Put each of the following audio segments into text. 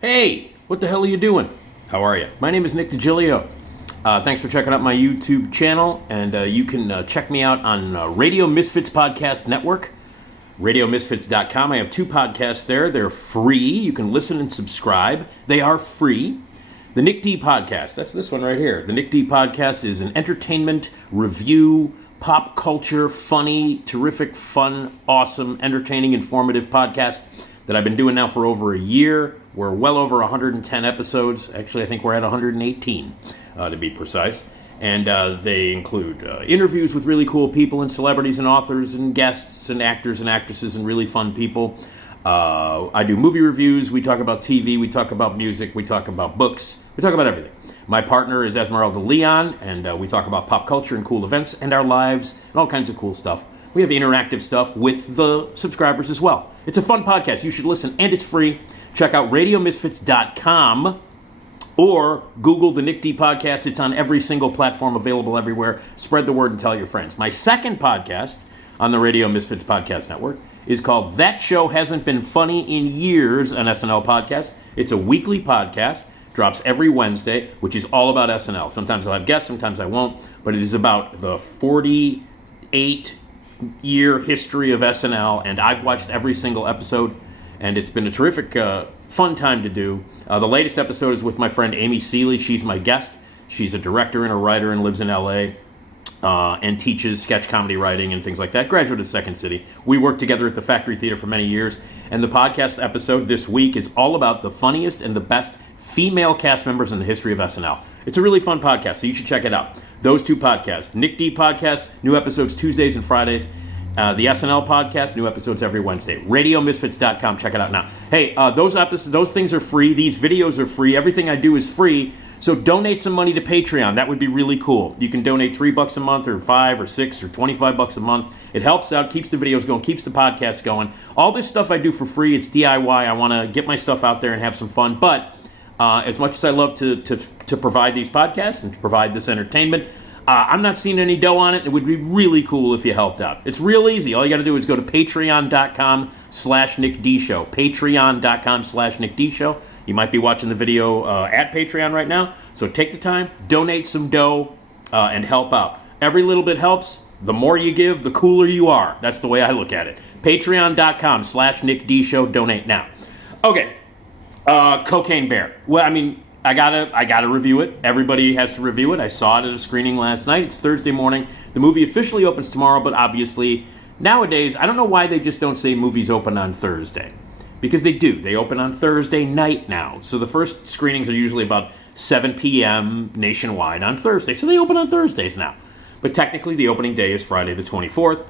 Hey, what the hell are you doing? How are you? My name is Nick Digilio. Thanks for checking out my YouTube channel, and you can check me out on Radio Misfits Podcast Network, radiomisfits.com. I have two podcasts there. They're free. You can listen and subscribe. They are free. The Nick D Podcast, that's this one right here. The Nick D Podcast is an entertainment, review, pop culture, funny, terrific, fun, awesome, entertaining, informative podcast that I've been doing now for over a year. We're well over 110 episodes. Actually, I think we're at 118, to be precise. And they include interviews with really cool people and celebrities and authors and guests and actors and actresses and really fun people. I do movie reviews. We talk about TV. We talk about music. We talk about books. We talk about everything. My partner is Esmeralda Leon, and we talk about pop culture and cool events and our lives and all kinds of cool stuff. We have interactive stuff with the subscribers as well. It's a fun podcast. You should listen, and it's free. Check out radiomisfits.com or Google the Nick D Podcast. It's on every single platform, available everywhere. Spread the word and tell your friends. My second podcast on the Radio Misfits Podcast Network is called That Show Hasn't Been Funny in Years, an SNL podcast. It's a weekly podcast. Drops every Wednesday, which is all about SNL. Sometimes I'll have guests, sometimes I won't, but it is about the 48-year history of SNL, and I've watched every single episode, and it's been a terrific, fun time to do. The latest episode is with my friend Amy Seeley. She's my guest. She's a director and a writer and lives in L.A., and teaches sketch comedy writing and things like that. Graduate of Second City. We worked together at the Factory Theater for many years, and the podcast episode this week is all about the funniest and the best female cast members in the history of SNL. It's a really fun podcast, so you should check it out. Those two podcasts, Nick D Podcast, new episodes Tuesdays and Fridays. The SNL Podcast, new episodes every Wednesday. RadioMisfits.com, check it out now. Hey, those things are free. These videos are free. Everything I do is free. So donate some money to Patreon. That would be really cool. You can donate $3 a month or $5 or $6 or $25 a month. It helps out, keeps the videos going, keeps the podcast going. All this stuff I do for free. It's DIY. I want to get my stuff out there and have some fun. But as much as I love to provide these podcasts and to provide this entertainment, I'm not seeing any dough on it. It would be really cool if you helped out. It's real easy. All you got to do is go to patreon.com/NickDShow. Patreon.com/NickDShow. You might be watching the video at Patreon right now. So take the time, donate some dough, and help out. Every little bit helps. The more you give, the cooler you are. That's the way I look at it. Patreon.com/NickDShow. Donate now. Okay. Cocaine Bear. Well, I mean, I gotta review it. Everybody has to review it. I saw it at a screening last night. It's Thursday morning. The movie officially opens tomorrow, but obviously nowadays I don't know why they just don't say movies open on Thursday, because they do. They open on Thursday night now. So the first screenings are usually about 7 p.m. nationwide on Thursday. So they open on Thursdays now. But technically the opening day is Friday the 24th.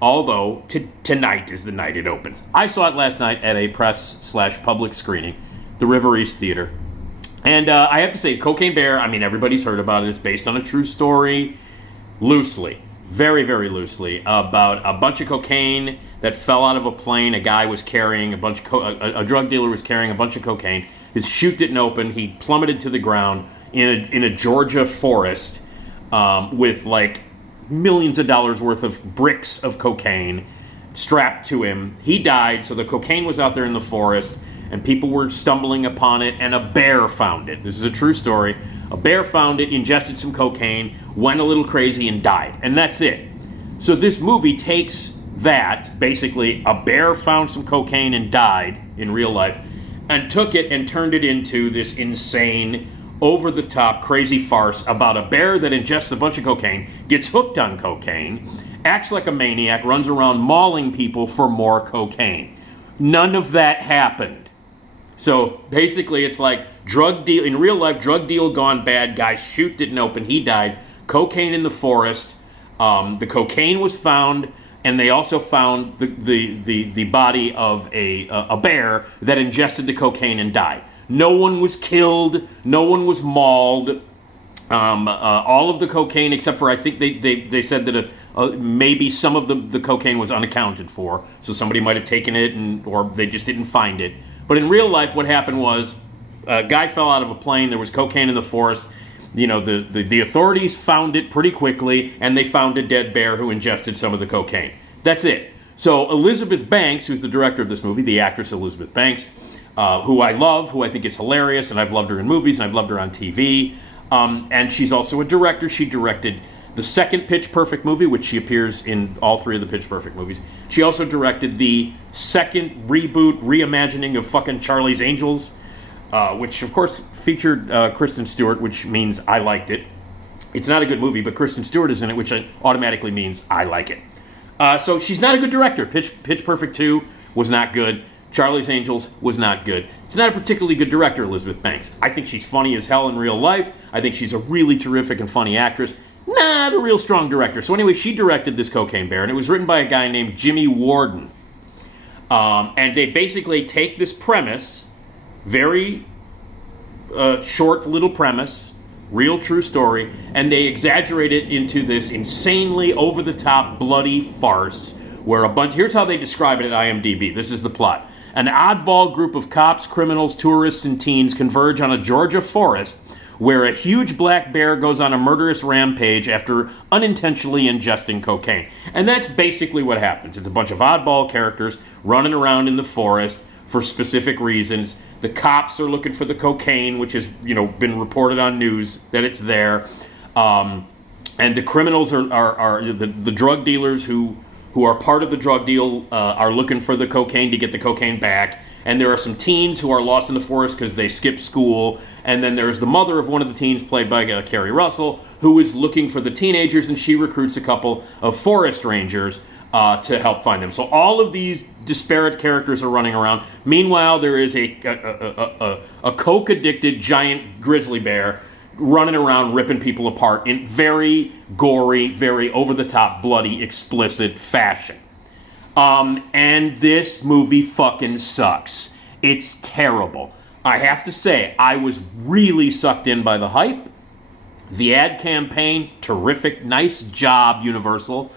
Although tonight is the night it opens. I saw it last night at a press/public screening, the River East Theater. And I have to say, Cocaine Bear, I mean, everybody's heard about it. It's based on a true story, loosely, very, very loosely, about a bunch of cocaine that fell out of a plane. A guy was carrying a drug dealer was carrying a bunch of cocaine. His chute didn't open. He plummeted to the ground in a Georgia forest with like millions of dollars worth of bricks of cocaine strapped to him. He died, so the cocaine was out there in the forest, and people were stumbling upon it, and a bear found it. This is a true story. A bear found it, ingested some cocaine, went a little crazy, and died. And that's it. So this movie takes that, basically, a bear found some cocaine and died in real life, and took it and turned it into this insane, over-the-top, crazy farce about a bear that ingests a bunch of cocaine, gets hooked on cocaine, acts like a maniac, runs around mauling people for more cocaine. None of that happened. So basically it's like drug deal, in real life, drug deal gone bad, guy's chute didn't open, he died, cocaine in the forest, the cocaine was found, and they also found the body of a bear that ingested the cocaine and died. No one was killed, no one was mauled. All of the cocaine, except for I think they said that maybe some of the cocaine was unaccounted for, so somebody might have taken it or they just didn't find it. But in real life, what happened was a guy fell out of a plane. There was cocaine in the forest. You know, the authorities found it pretty quickly, and they found a dead bear who ingested some of the cocaine. That's it. So Elizabeth Banks, who's the director of this movie, the actress Elizabeth Banks, who I love, who I think is hilarious, and I've loved her in movies, and I've loved her on TV. And she's also a director. She directed the second Pitch Perfect movie, which she appears in all three of the Pitch Perfect movies. She also directed the second reboot, reimagining of fucking Charlie's Angels, which, of course, featured Kristen Stewart, which means I liked it. It's not a good movie, but Kristen Stewart is in it, which automatically means I like it. So she's not a good director. Pitch Perfect 2 was not good. Charlie's Angels was not good. It's not a particularly good director, Elizabeth Banks. I think she's funny as hell in real life. I think she's a really terrific and funny actress. Not a real strong director. So anyway, she directed this Cocaine Bear, and it was written by a guy named Jimmy Warden. And they basically take this premise, very short little premise, real true story, and they exaggerate it into this insanely over-the-top bloody farce where here's how they describe it at IMDb. This is the plot. An oddball group of cops, criminals, tourists, and teens converge on a Georgia forest where a huge black bear goes on a murderous rampage after unintentionally ingesting cocaine. And that's basically what happens. It's a bunch of oddball characters running around in the forest for specific reasons. The cops are looking for the cocaine, which has, been reported on news that it's there. And the criminals are the drug dealers who are part of the drug deal are looking for the cocaine to get the cocaine back. And there are some teens who are lost in the forest because they skipped school. And then there's the mother of one of the teens, played by Carrie Russell, who is looking for the teenagers, and she recruits a couple of forest rangers to help find them. So all of these disparate characters are running around. Meanwhile, there is a coke-addicted giant grizzly bear running around ripping people apart in very gory, very over-the-top, bloody, explicit fashion. And this movie fucking sucks. It's terrible. I have to say, I was really sucked in by the hype. The ad campaign, terrific. Nice job, Universal.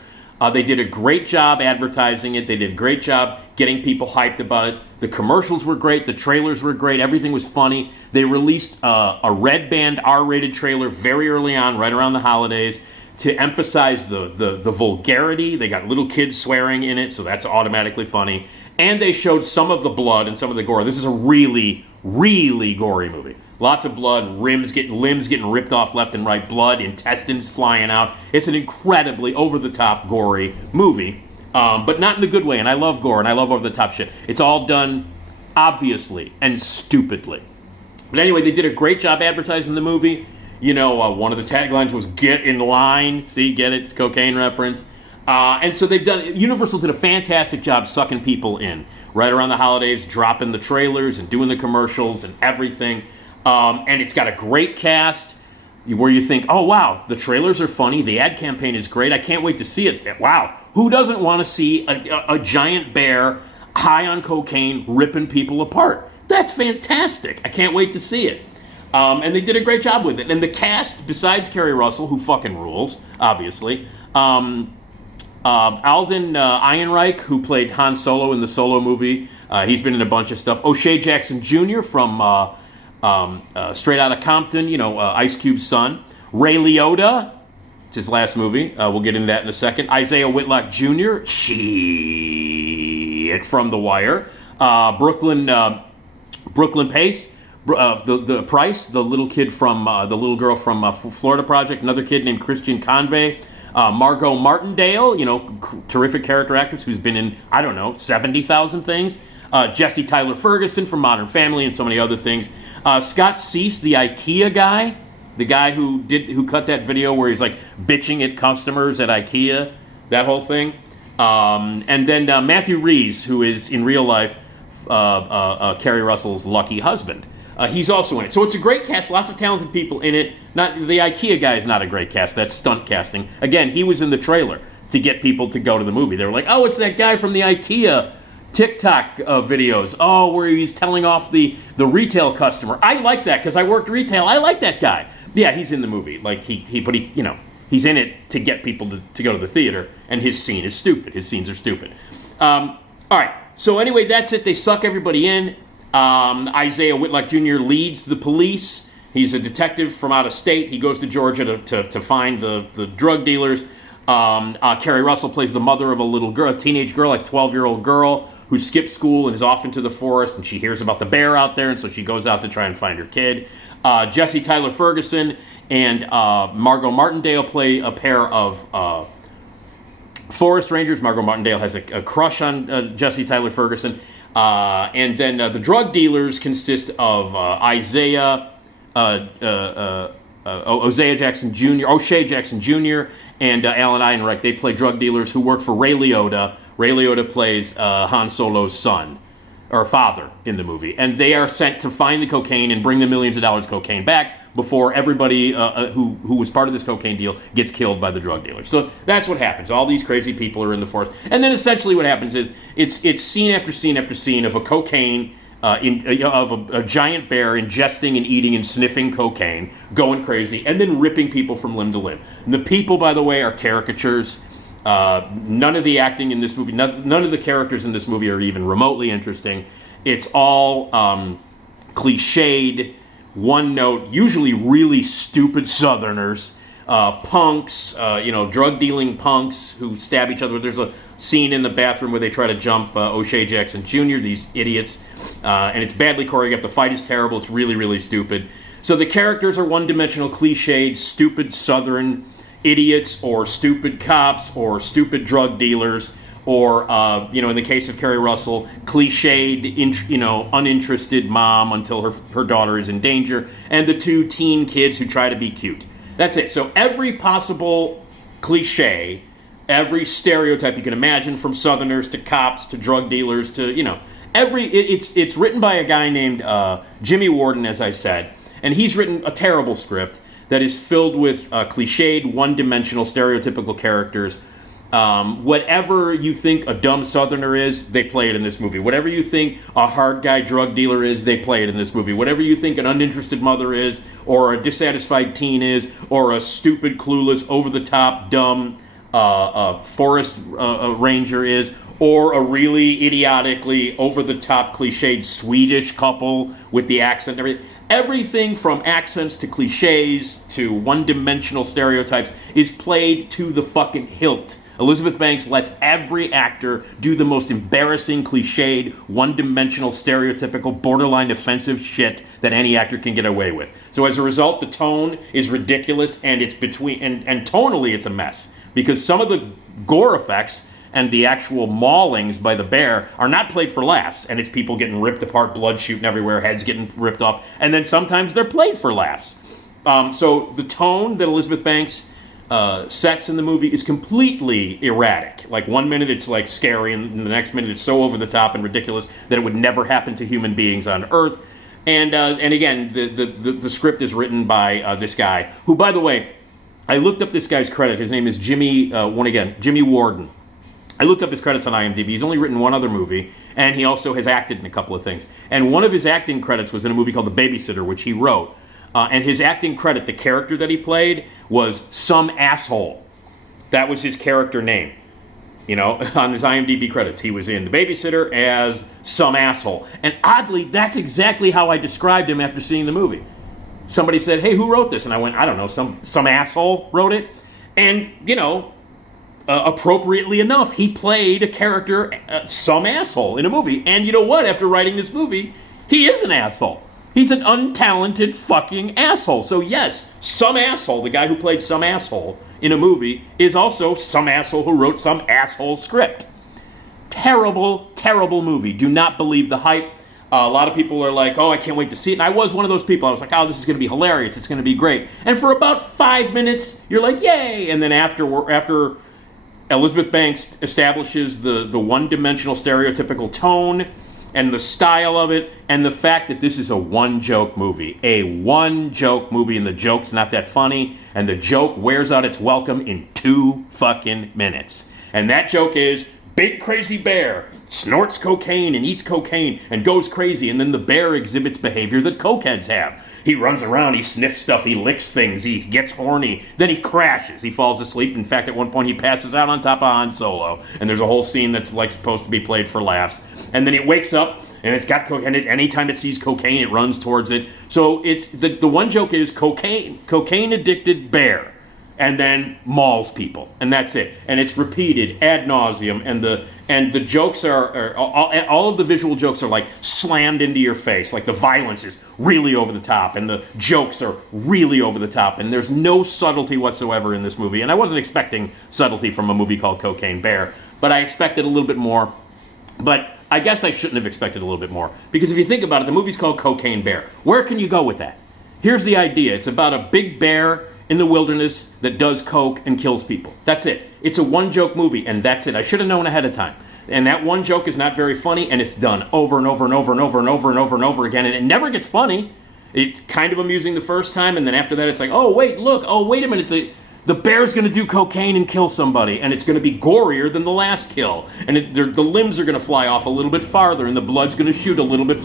They did a great job advertising it. They did a great job getting people hyped about it. The commercials were great. The trailers were great. Everything was funny. They released a red band R-rated trailer very early on, right around the holidays, to emphasize the vulgarity. They got little kids swearing in it, so that's automatically funny. And they showed some of the blood and some of the gore. This is a really, really gory movie. Lots of blood, limbs getting ripped off left and right, blood, intestines flying out. It's an incredibly over-the-top, gory movie, but not in the good way. And I love gore, and I love over-the-top shit. It's all done obviously and stupidly. But anyway, they did a great job advertising the movie. One of the taglines was "Get in line." See, get it? It's a cocaine reference. And so Universal did a fantastic job sucking people in right around the holidays, dropping the trailers and doing the commercials and everything. And it's got a great cast where you think, oh, wow, the trailers are funny. The ad campaign is great. I can't wait to see it. Wow. Who doesn't want to see a giant bear high on cocaine ripping people apart? That's fantastic. I can't wait to see it. And they did a great job with it. And the cast, besides Carrie Russell, who fucking rules, obviously, Alden Ehrenreich, who played Han Solo in the Solo movie. He's been in a bunch of stuff. O'Shea Jackson Jr. from Straight Outta Compton, Ice Cube's son. Ray Liotta, it's his last movie. We'll get into that in a second. Isaiah Whitlock Jr., from The Wire. Brooklyn Pace, the Price, the little kid from the little girl from Florida Project. Another kid named Christian Convey. Margot Martindale, terrific character actress who's been in, 70,000 things. Jesse Tyler Ferguson from Modern Family and so many other things. Scott Cease, the IKEA guy, the guy who cut that video where he's like bitching at customers at IKEA, that whole thing. And then Matthew Rhys, who is in real life Carrie Russell's lucky husband. He's also in it. So it's a great cast, lots of talented people in it. Not the IKEA guy is not a great cast. That's stunt casting. Again, he was in the trailer to get people to go to the movie. They were like, oh, it's that guy from the IKEA TikTok videos. Oh, where he's telling off the retail customer. I like that because I worked retail. I like that guy. Yeah, he's in the movie. Like he's in it to get people to go to the theater, and his scene is stupid. His scenes are stupid. All right. So anyway, that's it. They suck everybody in. Isaiah Whitlock Jr. leads the police. He's a detective from out of state. He goes to Georgia to find the drug dealers. Carrie Russell plays the mother of a little girl, a teenage girl, like 12-year-old girl, who skips school and is off into the forest, and she hears about the bear out there, and so she goes out to try and find her kid. Jesse Tyler Ferguson and Margot Martindale play a pair of forest rangers. Margot Martindale has a crush on Jesse Tyler Ferguson. And then the drug dealers consist of O'Shea Jackson Jr., and Alan Ehrenreich. They play drug dealers who work for Ray Liotta. Ray Liotta plays Han Solo's son, or father, in the movie. And they are sent to find the cocaine and bring the millions of dollars of cocaine back before everybody who was part of this cocaine deal gets killed by the drug dealers. So that's what happens. All these crazy people are in the forest. And then essentially what happens is it's scene after scene after scene of a cocaine, of a giant bear ingesting and eating and sniffing cocaine, going crazy, and then ripping people from limb to limb. And the people, by the way, are caricatures. None of the acting in this movie, none of the characters in this movie are even remotely interesting. It's all cliched, one note, usually really stupid Southerners, punks, drug dealing punks who stab each other. There's a scene in the bathroom where they try to jump O'Shea Jackson Jr., these idiots, and it's badly choreographed. The fight is terrible. It's really, really stupid. So the characters are one-dimensional, cliched, stupid Southern idiots, or stupid cops, or stupid drug dealers, or in the case of Carrie Russell, cliched, uninterested mom until her daughter is in danger, and the two teen kids who try to be cute. That's it. So every possible cliche, every stereotype you can imagine, from Southerners to cops to drug dealers to it's written by a guy named Jimmy Warden, as I said, and he's written a terrible script that is filled with cliched, one-dimensional, stereotypical characters. Whatever you think a dumb Southerner is, they play it in this movie. Whatever you think a hard guy drug dealer is, they play it in this movie. Whatever you think an uninterested mother is, or a dissatisfied teen is, or a stupid, clueless, over-the-top, dumb forest ranger is, or a really idiotically over-the-top, cliched Swedish couple with the accent and everything. Everything from accents to cliches to one-dimensional stereotypes is played to the fucking hilt. Elizabeth Banks lets every actor do the most embarrassing, cliched, one-dimensional, stereotypical, borderline offensive shit that any actor can get away with. So as a result, the tone is ridiculous, and it's and tonally it's a mess. Because some of the gore effects and the actual maulings by the bear are not played for laughs, and it's people getting ripped apart, blood shooting everywhere, heads getting ripped off, and then sometimes they're played for laughs. So the tone that Elizabeth Banks sets in the movie is completely erratic. Like 1 minute it's like scary, and the next minute it's so over the top and ridiculous that it would never happen to human beings on Earth. And again, the script is written by this guy, who, by the way, I looked up this guy's credit. His name is Jimmy Warden. I looked up his credits on IMDb. He's only written one other movie, and he also has acted in a couple of things. And one of his acting credits was in a movie called The Babysitter, which he wrote. And his acting credit, the character that he played, was Some Asshole. That was his character name. On his IMDb credits, he was in The Babysitter as Some Asshole. And oddly, that's exactly how I described him after seeing the movie. Somebody said, "Hey, who wrote this?" And I went, "I don't know, some asshole wrote it." And, appropriately enough, he played a character, some asshole, in a movie. And you know what? After writing this movie, he is an asshole. He's an untalented fucking asshole. So yes, some asshole, the guy who played some asshole in a movie, is also some asshole who wrote some asshole script. Terrible, terrible movie. Do not believe the hype. A lot of people are like, "Oh, I can't wait to see it." And I was one of those people. I was like, "Oh, this is going to be hilarious. It's going to be great." And for about 5 minutes, you're like, "Yay!" And then after Elizabeth Banks establishes the one-dimensional stereotypical tone and the style of it, and the fact that this is a one-joke movie. A one-joke movie, and the joke's not that funny, and the joke wears out its welcome in 2 fucking minutes. And that joke is, big crazy bear snorts cocaine and eats cocaine and goes crazy, and then the bear exhibits behavior that cokeheads have. He runs around, he sniffs stuff, he licks things, he gets horny, then he crashes, he falls asleep. In fact, at one point he passes out on top of Han Solo, and there's a whole scene that's like supposed to be played for laughs. And then it wakes up, and it's got cocaine, and anytime it sees cocaine, it runs towards it. So it's the one joke is cocaine addicted bear. and then mauls people, and that's it. And it's repeated ad nauseum, and the jokes are all of the visual jokes are like slammed into your face. Like the violence is really over the top, and the jokes are really over the top, and there's no subtlety whatsoever in this movie. And I wasn't expecting subtlety from a movie called Cocaine Bear, but I expected a little bit more. But I guess I shouldn't have expected a little bit more, because if you think about it, the movie's called Cocaine Bear. Where can you go with that? Here's the idea. It's about a big bear in the wilderness that does coke and kills people. That's it. It's a one-joke movie, and that's it. I should have known ahead of time. And that one joke is not very funny, and it's done over and over and over and over and over and over and over again, and it never gets funny. It's kind of amusing the first time, and then after that it's like, oh, wait, look, oh, wait a minute, the bear's going to do cocaine and kill somebody, and it's going to be gorier than the last kill. And the limbs are going to fly off a little bit farther, and the blood's going to shoot a little bit,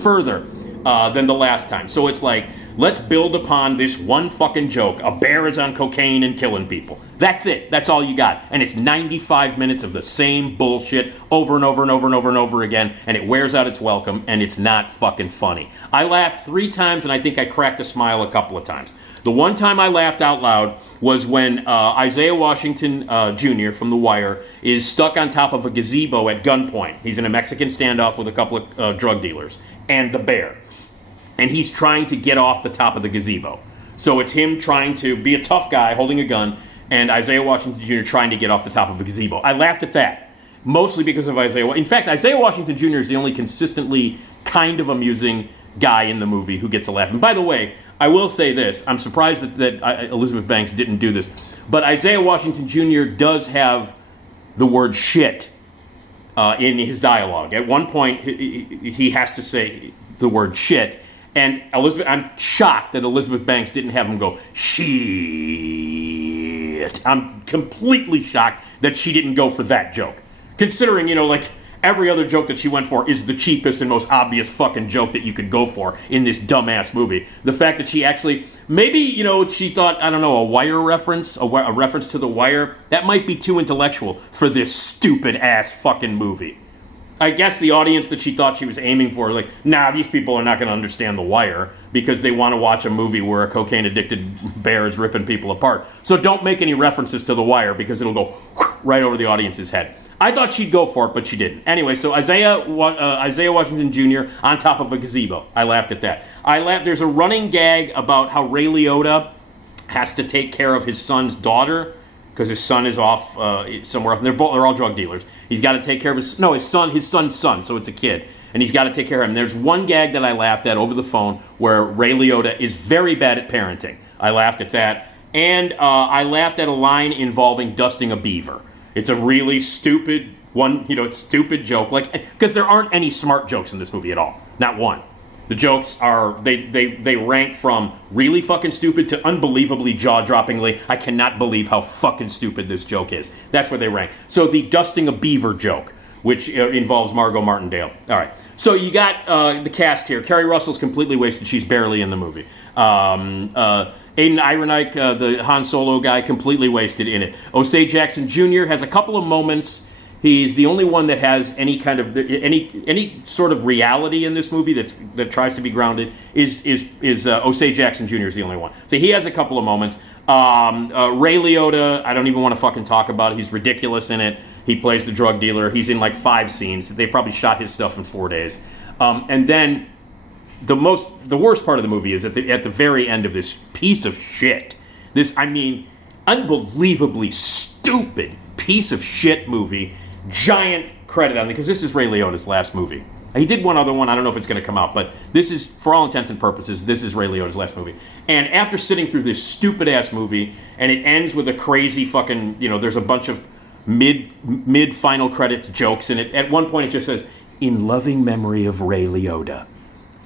further than the last time. So it's like, let's build upon this one fucking joke. A bear is on cocaine and killing people. That's it. That's all you got. And it's 95 minutes of the same bullshit over and over and over and over and over again, and it wears out its welcome, and it's not fucking funny. I laughed 3 times, and I think I cracked a smile a couple of times. The one time I laughed out loud was when Isaiah Washington Jr. from The Wire is stuck on top of a gazebo at gunpoint. He's in a Mexican standoff with a couple of drug dealers and the bear. And he's trying to get off the top of the gazebo. So it's him trying to be a tough guy holding a gun, and Isaiah Washington Jr. trying to get off the top of a gazebo. I laughed at that, mostly because of Isaiah. In fact, Isaiah Washington Jr. is the only consistently kind of amusing guy in the movie who gets a laugh. And by the way, I will say this. I'm surprised that Elizabeth Banks didn't do this. But Isaiah Washington Jr. does have the word shit in his dialogue. At one point, he has to say the word shit. And I'm shocked that Elizabeth Banks didn't have him go, shit. I'm completely shocked that she didn't go for that joke. Considering, like, every other joke that she went for is the cheapest and most obvious fucking joke that you could go for in this dumbass movie. The fact that she actually, maybe, she thought, I don't know, a Wire reference, a reference to The Wire, that might be too intellectual for this stupid-ass fucking movie. I guess the audience that she thought she was aiming for, like, nah, these people are not going to understand The Wire because they want to watch a movie where a cocaine-addicted bear is ripping people apart. So don't make any references to The Wire because it'll go right over the audience's head. I thought she'd go for it, but she didn't. Anyway, so Isaiah Washington Jr. on top of a gazebo. I laughed at that. There's a running gag about how Ray Liotta has to take care of his son's daughter because his son is off somewhere else. They're all drug dealers. He's got to take care of his son's son, so it's a kid. And he's got to take care of him. And there's one gag that I laughed at over the phone where Ray Liotta is very bad at parenting. I laughed at that. And I laughed at a line involving dusting a beaver. It's a really stupid one, stupid joke. Like, because there aren't any smart jokes in this movie at all. Not one. The jokes are, they rank from really fucking stupid to unbelievably jaw-droppingly, I cannot believe how fucking stupid this joke is. That's where they rank. So the dusting a beaver joke, which involves Margot Martindale. All right. So you got the cast here. Kerry Russell's completely wasted. She's barely in the movie. Aiden Ironike, the Han Solo guy, completely wasted in it. Osei Jackson Jr. has a couple of moments. He's the only one that has any kind of any sort of reality in this movie that tries to be grounded. Is Osei Jackson Jr. is the only one. So he has a couple of moments. Ray Liotta, I don't even want to fucking talk about it. He's ridiculous in it. He plays the drug dealer. He's in like 5 scenes. They probably shot his stuff in 4 days. And then the worst part of the movie is at the very end of this piece of shit. This, unbelievably stupid piece of shit movie. Giant credit on it, because this is Ray Liotta's last movie. He did one other one, I don't know if it's going to come out, but this is, for all intents and purposes, this is Ray Liotta's last movie. And after sitting through this stupid-ass movie, and it ends with a crazy fucking, there's a bunch of mid-final credits jokes, and at one point it just says, in loving memory of Ray Liotta.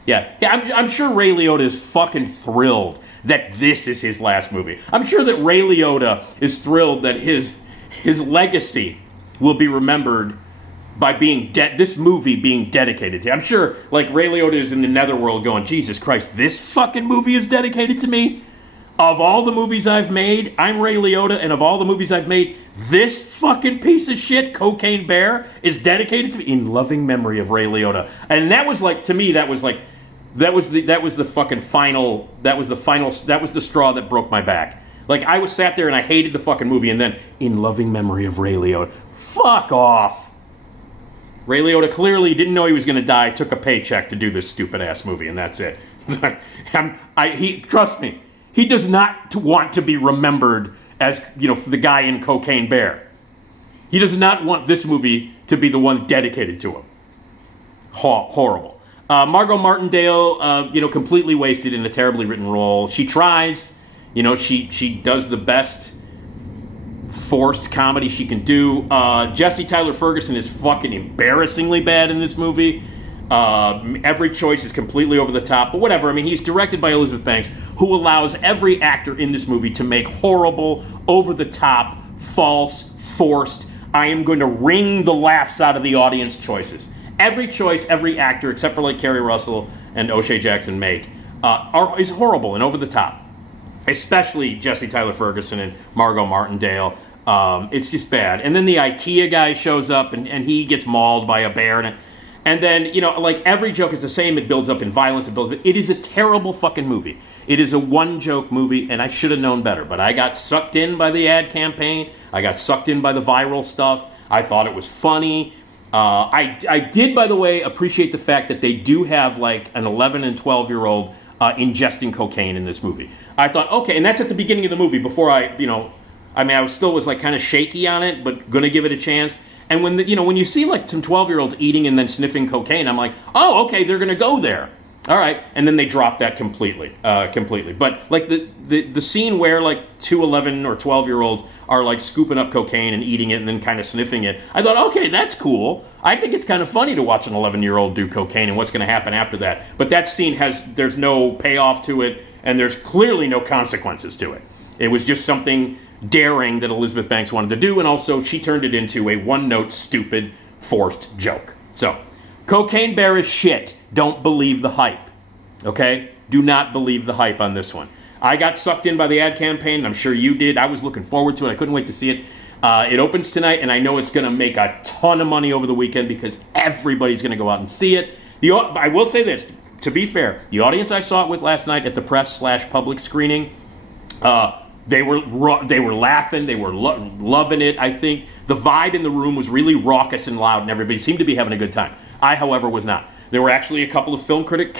Yeah, I'm sure Ray Liotta is fucking thrilled that this is his last movie. I'm sure that Ray Liotta is thrilled that his legacy will be remembered by this movie being dedicated to him. I'm sure, like, Ray Liotta is in the netherworld going, Jesus Christ, this fucking movie is dedicated to me? Of all the movies I've made, I'm Ray Liotta, and of all the movies I've made, this fucking piece of shit, Cocaine Bear, is dedicated to me in loving memory of Ray Liotta. And that was like, to me, that was the straw that broke my back. Like, I was sat there and I hated the fucking movie, and then, in loving memory of Ray Liotta. Fuck off. Ray Liotta clearly didn't know he was going to die, took a paycheck to do this stupid-ass movie, and that's it. Trust me, he does not want to be remembered as, the guy in Cocaine Bear. He does not want this movie to be the one dedicated to him. Horrible. Margot Martindale, completely wasted in a terribly written role. She tries, she does the best forced comedy she can do. Jesse Tyler Ferguson is fucking embarrassingly bad in this movie. Every choice is completely over the top, but whatever. I mean, he's directed by Elizabeth Banks, who allows every actor in this movie to make horrible, over-the-top, false, forced, I am going to wring the laughs out of the audience choices. Every choice, every actor, except for like Kerry Russell and O'Shea Jackson make, is horrible and over the top. Especially Jesse Tyler Ferguson and Margot Martindale. It's just bad. And then the IKEA guy shows up and he gets mauled by a bear. And then, every joke is the same. It builds up in violence. It is a terrible fucking movie. It is a one-joke movie, and I should have known better. But I got sucked in by the ad campaign. I got sucked in by the viral stuff. I thought it was funny. I did, by the way, appreciate the fact that they do have, like, an 11 and 12-year-old ingesting cocaine in this movie. I thought, okay, and that's at the beginning of the movie before I was like kind of shaky on it, but gonna give it a chance. And when when you see like some 12-year-olds eating and then sniffing cocaine, I'm like, oh, okay, they're gonna go there. All right, and then they drop that completely. But like the scene where like two 11 or 12-year-olds are like scooping up cocaine and eating it and then kind of sniffing it, I thought, okay, that's cool. I think it's kind of funny to watch an 11-year-old do cocaine and what's going to happen after that. But that scene there's no payoff to it, and there's clearly no consequences to it. It was just something daring that Elizabeth Banks wanted to do, and also she turned it into a one-note, stupid, forced joke. So, Cocaine Bear is shit. Don't believe the hype. Okay? Do not believe the hype on this one. I got sucked in by the ad campaign, and I'm sure you did. I was looking forward to it. I couldn't wait to see it. It opens tonight, and I know it's going to make a ton of money over the weekend because everybody's going to go out and see it. I will say this, to be fair, the audience I saw it with last night at the press/public screening, they were laughing, they were loving it. I think the vibe in the room was really raucous and loud, and everybody seemed to be having a good time. I, however, was not. There were actually a couple of film critic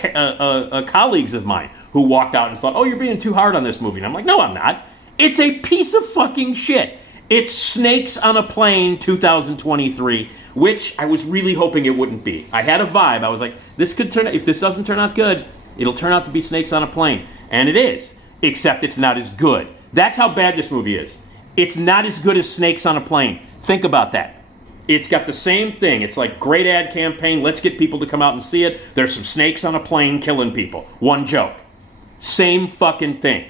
colleagues of mine who walked out and thought, oh, you're being too hard on this movie. And I'm like, no, I'm not. It's a piece of fucking shit. It's Snakes on a Plane 2023, which I was really hoping it wouldn't be. I had a vibe. I was like, if this doesn't turn out good, it'll turn out to be Snakes on a Plane. And it is, except it's not as good. That's how bad this movie is. It's not as good as Snakes on a Plane. Think about that. It's got the same thing. It's like great ad campaign. Let's get people to come out and see it. There's some snakes on a plane killing people. One joke. Same fucking thing.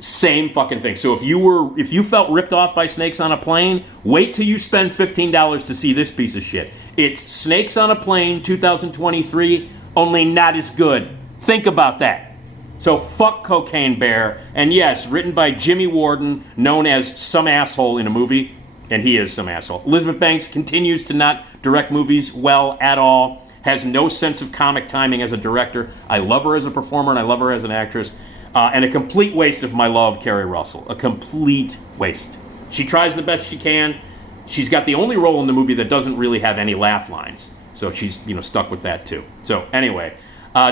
Same fucking thing. So if you felt ripped off by Snakes on a Plane, wait till you spend $15 to see this piece of shit. It's Snakes on a Plane 2023, only not as good. Think about that. So fuck Cocaine Bear. And yes, written by Jimmy Warden, known as some asshole in a movie. And he is some asshole. Elizabeth Banks continues to not direct movies well at all. Has no sense of comic timing as a director. I love her as a performer and I love her as an actress. And a complete waste of my love, Kerry Russell. A complete waste. She tries the best she can. She's got the only role in the movie that doesn't really have any laugh lines. So she's stuck with that too. So anyway,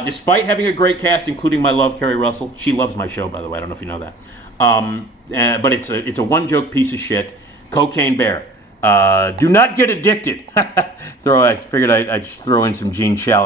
despite having a great cast, including my love, Kerry Russell. She loves my show, by the way. I don't know if you know that. But it's a one-joke piece of shit. Cocaine Bear. Do not get addicted. I figured I'd throw in some Gene Shalit.